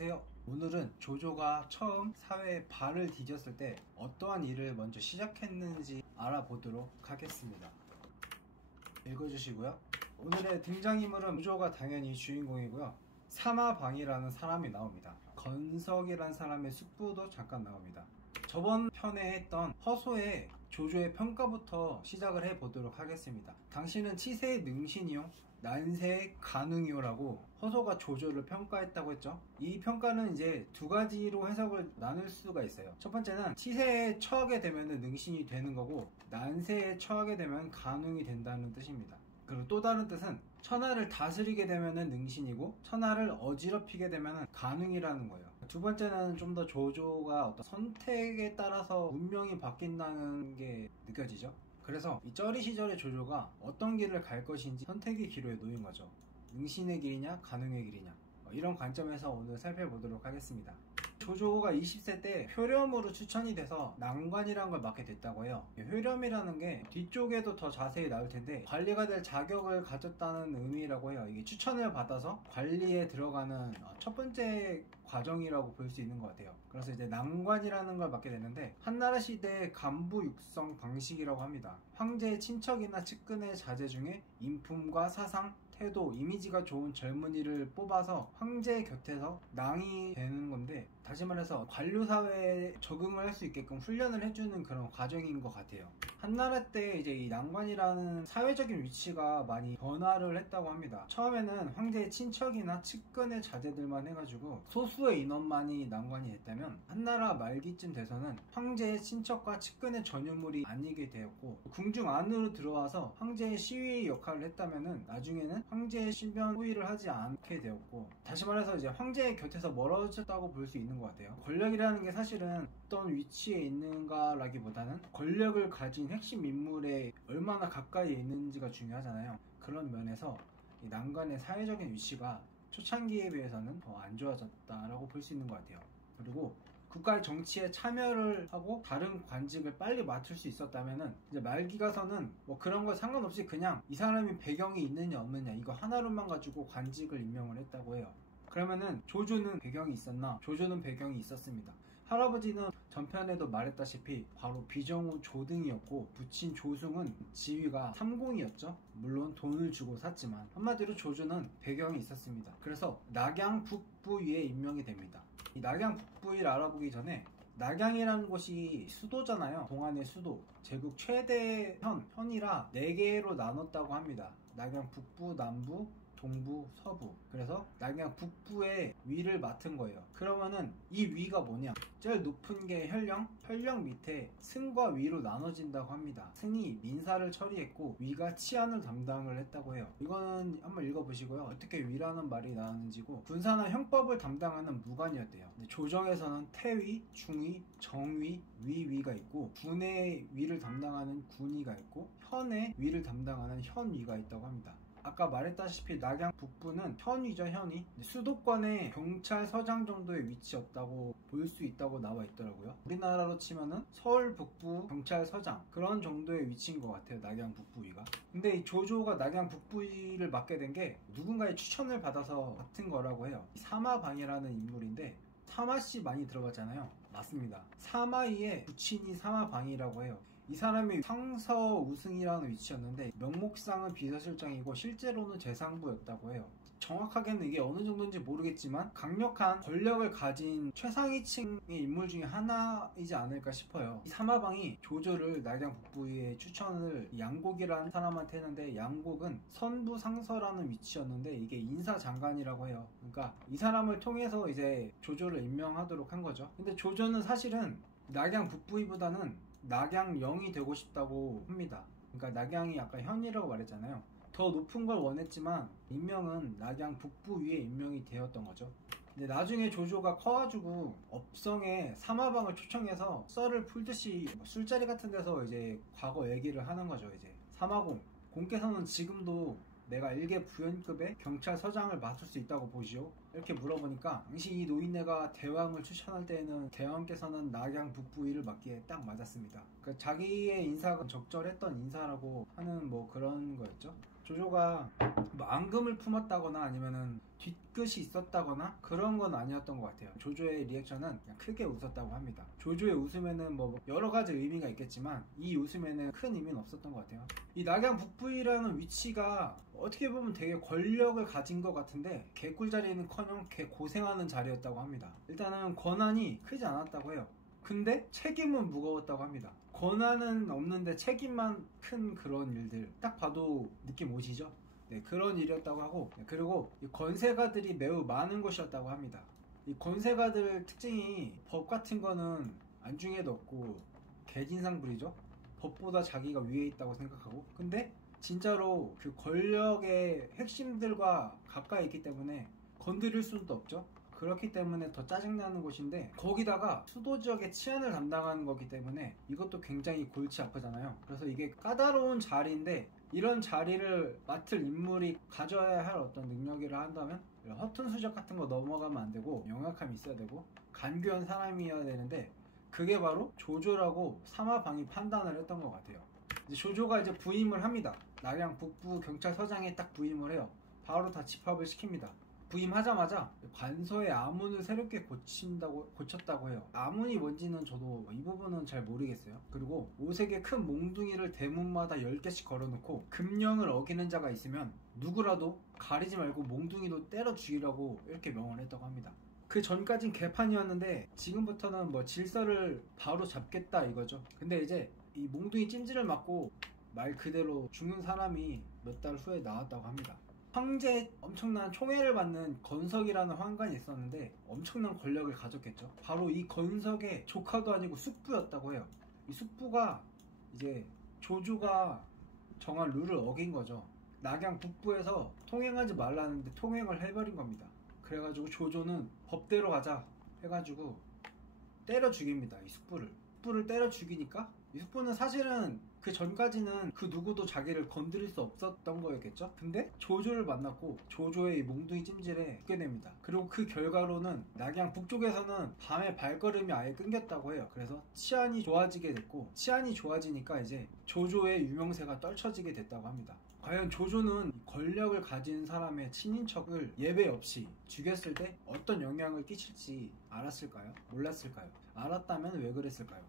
안녕하세요. 오늘은 조조가 처음 사회에 발을 디뎠을 때 어떠한 일을 먼저 시작했는지 알아보도록 하겠습니다. 읽어주시고요. 오늘의 등장인물은 조조가 당연히 주인공이고요. 사마방이라는 사람이 나옵니다. 건석이라는 사람의 숙부도 잠깐 나옵니다. 저번 편에 했던 허소의 조조의 평가부터 시작을 해보도록 하겠습니다. 당신은 치세의 능신이요, 난세의 가능이요 라고 허소가 조조를 평가했다고 했죠. 이 평가는 이제 두 가지로 해석을 나눌 수가 있어요. 첫 번째는 치세에 처하게 되면 능신이 되는 거고, 난세에 처하게 되면 가능이 된다는 뜻입니다. 그리고 또 다른 뜻은 천하를 다스리게 되면은 능신이고, 천하를 어지럽히게 되면은 가능이라는 거예요. 두 번째는 좀 더 조조가 어떤 선택에 따라서 운명이 바뀐다는 게 느껴지죠. 그래서 이 쩌리 시절의 조조가 어떤 길을 갈 것인지 선택의 기로에 놓인 거죠. 능신의 길이냐 가능의 길이냐, 이런 관점에서 오늘 살펴보도록 하겠습니다. 조조가 20세 때 효렴으로 추천이 돼서 난관이라는 걸 맡게 됐다고 해요. 효렴이라는 게 뒤쪽에도 더 자세히 나올 텐데 관리가 될 자격을 가졌다는 의미라고 해요. 이게 추천을 받아서 관리에 들어가는 첫 번째 과정이라고 볼 수 있는 것 같아요. 그래서 이제 난관이라는 걸 맡게 됐는데, 한나라 시대의 간부 육성 방식이라고 합니다. 황제의 친척이나 측근의 자제 중에 인품과 사상, 태도, 이미지가 좋은 젊은이를 뽑아서 황제 곁에서 낭이 되는 건데, 다시 말해서 관료사회에 적응을 할 수 있게끔 훈련을 해주는 그런 과정인 것 같아요. 한나라 때 이제 이 난관이라는 사회적인 위치가 많이 변화를 했다고 합니다. 처음에는 황제의 친척이나 측근의 자제들만 해가지고 소수의 인원만이 난관이 됐다면, 한나라 말기쯤 돼서는 황제의 친척과 측근의 전유물이 아니게 되었고, 궁중 안으로 들어와서 황제의 시위 역할을 했다면은 나중에는 황제의 신변 호위를 하지 않게 되었고, 다시 말해서 이제 황제의 곁에서 멀어졌다고 볼 수 있는 것 같아요. 권력이라는 게 사실은 어떤 위치에 있는가 라기보다는 권력을 가진 핵심 인물에 얼마나 가까이에 있는지가 중요하잖아요. 그런 면에서 이 난관의 사회적인 위치가 초창기에 비해서는 더 안 좋아졌다라고 볼 수 있는 것 같아요. 그리고 국가의 정치에 참여를 하고 다른 관직을 빨리 맡을 수 있었다면은, 이제 말기 가서는 뭐 그런 거 상관없이 그냥 이 사람이 배경이 있느냐 없느냐 이거 하나로만 가지고 관직을 임명을 했다고 해요. 그러면은 조조는 배경이 있었나? 조조는 배경이 있었습니다. 할아버지는 전편에도 말했다시피 바로 비정후 조등이었고, 부친 조승은 지위가 삼공이었죠. 물론 돈을 주고 샀지만 한마디로 조조는 배경이 있었습니다. 그래서 낙양 북부위에 임명이 됩니다. 이 낙양 북부위를 알아보기 전에, 낙양이라는 곳이 수도잖아요. 동안의 수도, 제국 최대 현이라 4개로 나눴다고 합니다. 낙양 북부, 남부, 동부, 서부. 그래서 낙양 북부의 위를 맡은 거예요. 그러면은 이 위가 뭐냐? 제일 높은 게 혈령, 혈령 밑에 승과 위로 나눠진다고 합니다. 승이 민사를 처리했고 위가 치안을 담당을 했다고 해요. 이거는 한번 읽어보시고요. 어떻게 위라는 말이 나왔는지고, 군사나 형법을 담당하는 무관이었대요. 조정에서는 태위, 중위, 정위, 위가 있고, 군의 위를 담당하는 군위가 있고, 현의 위를 담당하는 현위가 있다고 합니다. 아까 말했다시피 낙양 북부는 현위죠, 현위. 수도권의 경찰서장 정도의 위치였다고 볼 수 있다고 나와 있더라고요. 우리나라로 치면은 서울 북부 경찰서장 그런 정도의 위치인 것 같아요, 낙양 북부위가. 근데 이 조조가 낙양 북부위를 맡게 된 게 누군가의 추천을 받아서 맡은 거라고 해요. 사마방이라는 인물인데, 사마씨 많이 들어봤잖아요. 맞습니다. 사마이의 부친이 사마방이라고 해요. 이 사람이 상서우승이라는 위치였는데 명목상은 비서실장이고 실제로는 재상부였다고 해요. 정확하게는 이게 어느 정도인지 모르겠지만 강력한 권력을 가진 최상위층의 인물 중에 하나이지 않을까 싶어요. 이 사마방이 조조를 낙양 북부위에 추천을 양곡이라는 사람한테 했는데, 양곡은 선부상서라는 위치였는데 이게 인사장관이라고 해요. 그러니까 이 사람을 통해서 이제 조조를 임명하도록 한 거죠. 근데 조조는 사실은 낙양 북부위보다는 낙양영이 되고 싶다고 합니다. 그러니까 낙양이 아까 현이라고 말했잖아요. 더 높은 걸 원했지만 임명은 낙양 북부위에 임명이 되었던 거죠. 근데 나중에 조조가 커가지고 업성에 사마방을 초청해서 썰을 풀듯이 술자리 같은 데서 이제 과거 얘기를 하는 거죠. 이제 사마공, 공께서는 지금도 내가 1개 부연급의 경찰서장을 맡을 수 있다고 보시오? 이렇게 물어보니까, 당시 이 노인네가 대왕을 추천할 때에는 대왕께서는 낙양 북부위를 맡기에 딱 맞았습니다. 그러니까 자기의 인사가 적절했던 인사라고 하는 뭐 그런 거였죠. 조조가 뭐 앙금을 품었다거나 아니면은 뒤끝이 있었다거나 그런 건 아니었던 것 같아요. 조조의 리액션은 그냥 크게 웃었다고 합니다. 조조의 웃음에는 뭐 여러 가지 의미가 있겠지만 이 웃음에는 큰 의미는 없었던 것 같아요. 이 낙양 북부이라는 위치가 어떻게 보면 되게 권력을 가진 것 같은데 개꿀자리는커녕 개 고생하는 자리였다고 합니다. 일단은 권한이 크지 않았다고 해요. 근데 책임은 무거웠다고 합니다. 권한은 없는데 책임만 큰 그런 일들, 딱 봐도 느낌 오시죠? 네, 그런 일이었다고 하고, 그리고 이 권세가들이 매우 많은 곳이었다고 합니다. 이 권세가들 특징이 법 같은 거는 안중에도 없고 개진상 부리죠. 법보다 자기가 위에 있다고 생각하고, 근데 진짜로 그 권력의 핵심들과 가까이 있기 때문에 건드릴 수도 없죠. 그렇기 때문에 더 짜증나는 곳인데, 거기다가 수도 지역의 치안을 담당하는 거기 때문에 이것도 굉장히 골치 아프잖아요. 그래서 이게 까다로운 자리인데, 이런 자리를 맡을 인물이 가져야 할 어떤 능력이라 한다면 허튼 수작 같은 거 넘어가면 안 되고 명확함이 있어야 되고 간교한 사람이어야 되는데, 그게 바로 조조라고 사마방이 판단을 했던 것 같아요. 이제 조조가 이제 부임을 합니다. 낙양 북부 경찰서장에 딱 부임을 해요. 바로 다 집합을 시킵니다. 부임하자마자 관서의 아문을 새롭게 고쳤다고 해요. 아문이 뭔지는 저도 이 부분은 잘 모르겠어요. 그리고 5색의 큰 몽둥이를 대문마다 10개씩 걸어놓고 금령을 어기는 자가 있으면 누구라도 가리지 말고 몽둥이도 때려 죽이라고 이렇게 명을 했다고 합니다. 그 전까진 개판이었는데 지금부터는 뭐 질서를 바로 잡겠다 이거죠. 근데 이제 이 몽둥이 찜질을 맞고 말 그대로 죽는 사람이 몇 달 후에 나왔다고 합니다. 황제 엄청난 총애를 받는 건석이라는 환관이 있었는데 엄청난 권력을 가졌겠죠. 바로 이 건석의 조카도 아니고 숙부였다고 해요. 이 숙부가 이제 조조가 정한 룰을 어긴 거죠. 낙양 북부에서 통행하지 말라는데 통행을 해버린 겁니다. 그래가지고 조조는 법대로 가자 해가지고 때려 죽입니다. 이 숙부를 때려 죽이니까 이 숙부는 사실은 그 전까지는 그 누구도 자기를 건드릴 수 없었던 거였겠죠. 근데 조조를 만났고 조조의 몽둥이 찜질에 죽게 됩니다. 그리고 그 결과로는 낙양 북쪽에서는 밤에 발걸음이 아예 끊겼다고 해요. 그래서 치안이 좋아지게 됐고, 치안이 좋아지니까 이제 조조의 유명세가 떨쳐지게 됐다고 합니다. 과연 조조는 권력을 가진 사람의 친인척을 예외 없이 죽였을 때 어떤 영향을 끼칠지 알았을까요? 몰랐을까요? 알았다면 왜 그랬을까요?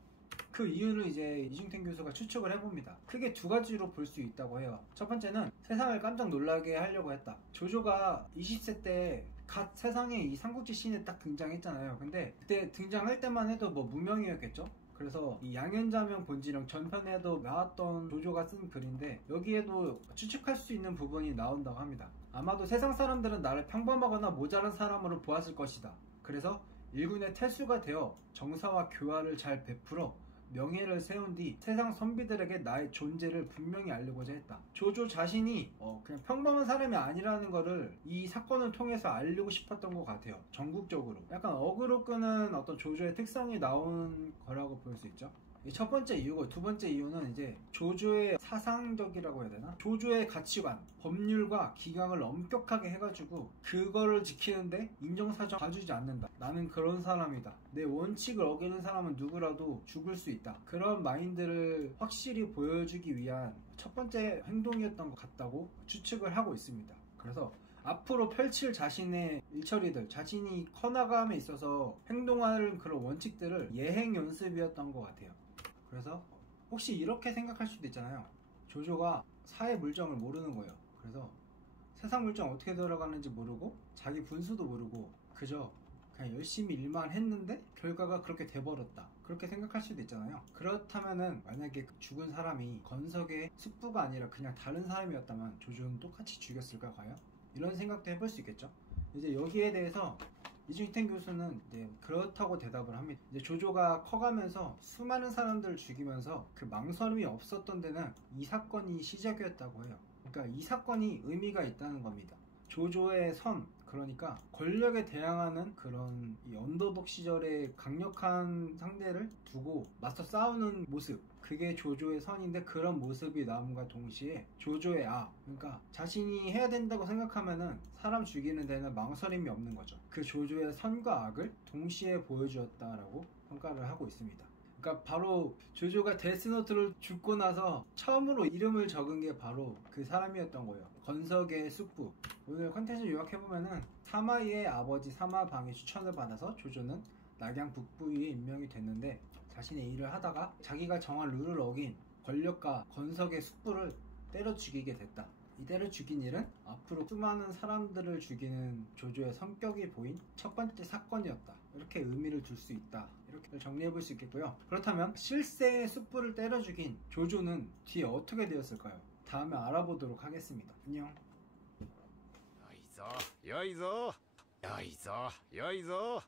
그 이유는 이제 이중택 교수가 추측을 해봅니다. 크게 두 가지로 볼 수 있다고 해요. 첫 번째는 세상을 깜짝 놀라게 하려고 했다. 조조가 20세 때 갓 세상에 이 삼국지 씬에 딱 등장했잖아요. 근데 그때 등장할 때만 해도 뭐 무명이었겠죠? 그래서 이 양현자명 본지령 전편에도 나왔던 조조가 쓴 글인데 여기에도 추측할 수 있는 부분이 나온다고 합니다. 아마도 세상 사람들은 나를 평범하거나 모자란 사람으로 보았을 것이다. 그래서 일군의 태수가 되어 정사와 교화를 잘 베풀어 명예를 세운 뒤 세상 선비들에게 나의 존재를 분명히 알리고자 했다. 조조 자신이 그냥 평범한 사람이 아니라는 거를 이 사건을 통해서 알리고 싶었던 것 같아요. 전국적으로 약간 어그로 끄는 어떤 조조의 특성이 나온 거라고 볼 수 있죠. 첫 번째 이유고, 두 번째 이유는 이제 조조의 사상적이라고 해야 되나? 조조의 가치관, 법률과 기강을 엄격하게 해가지고 그거를 지키는데 인정사정 봐주지 않는다. 나는 그런 사람이다. 내 원칙을 어기는 사람은 누구라도 죽을 수 있다. 그런 마인드를 확실히 보여주기 위한 첫 번째 행동이었던 것 같다고 추측을 하고 있습니다. 그래서 앞으로 펼칠 자신의 일처리들, 자신이 커나감에 있어서 행동하는 그런 원칙들을 예행 연습이었던 것 같아요. 그래서 혹시 이렇게 생각할 수도 있잖아요. 조조가 사회 물정을 모르는 거예요. 그래서 세상 물정 어떻게 돌아가는지 모르고 자기 분수도 모르고 그저 그냥 열심히 일만 했는데 결과가 그렇게 돼버렸다. 그렇게 생각할 수도 있잖아요. 그렇다면은 만약에 죽은 사람이 건석의 숙부가 아니라 그냥 다른 사람이었다면 조조는 똑같이 죽였을까 과연? 이런 생각도 해볼 수 있겠죠. 이제 여기에 대해서 이중택 교수는 이제 그렇다고 대답을 합니다. 이제 조조가 커가면서 수많은 사람들을 죽이면서 그 망설임이 없었던 데는 이 사건이 시작이었다고 해요. 그러니까 이 사건이 의미가 있다는 겁니다. 조조의 선, 그러니까 권력에 대항하는 그런 이 언더독 시절의 강력한 상대를 두고 맞서 싸우는 모습, 그게 조조의 선인데, 그런 모습이 나옴과 동시에 조조의 그러니까 자신이 해야 된다고 생각하면은 사람 죽이는 데는 망설임이 없는 거죠. 그 조조의 선과 악을 동시에 보여주었다라고 평가를 하고 있습니다. 그러니까 바로 조조가 데스노트를 죽고 나서 처음으로 이름을 적은 게 바로 그 사람이었던 거예요. 건석의 숙부. 오늘 컨텐츠 요약해보면은 사마이의 아버지 사마방의 추천을 받아서 조조는 낙양 북부위에 임명이 됐는데, 자신의 일을 하다가 자기가 정한 룰을 어긴 권력가 건석의 숙부를 때려 죽이게 됐다. 이 때려 죽인 일은 앞으로 수많은 사람들을 죽이는 조조의 성격이 보인 첫 번째 사건이었다. 이렇게 의미를 둘 수 있다. 이렇게 정리해 볼 수 있겠고요. 그렇다면 실세의 숙부를 때려 죽인 조조는 뒤에 어떻게 되었을까요? 다음에 알아보도록 하겠습니다. 안녕. よいぞよいぞよいぞよいぞ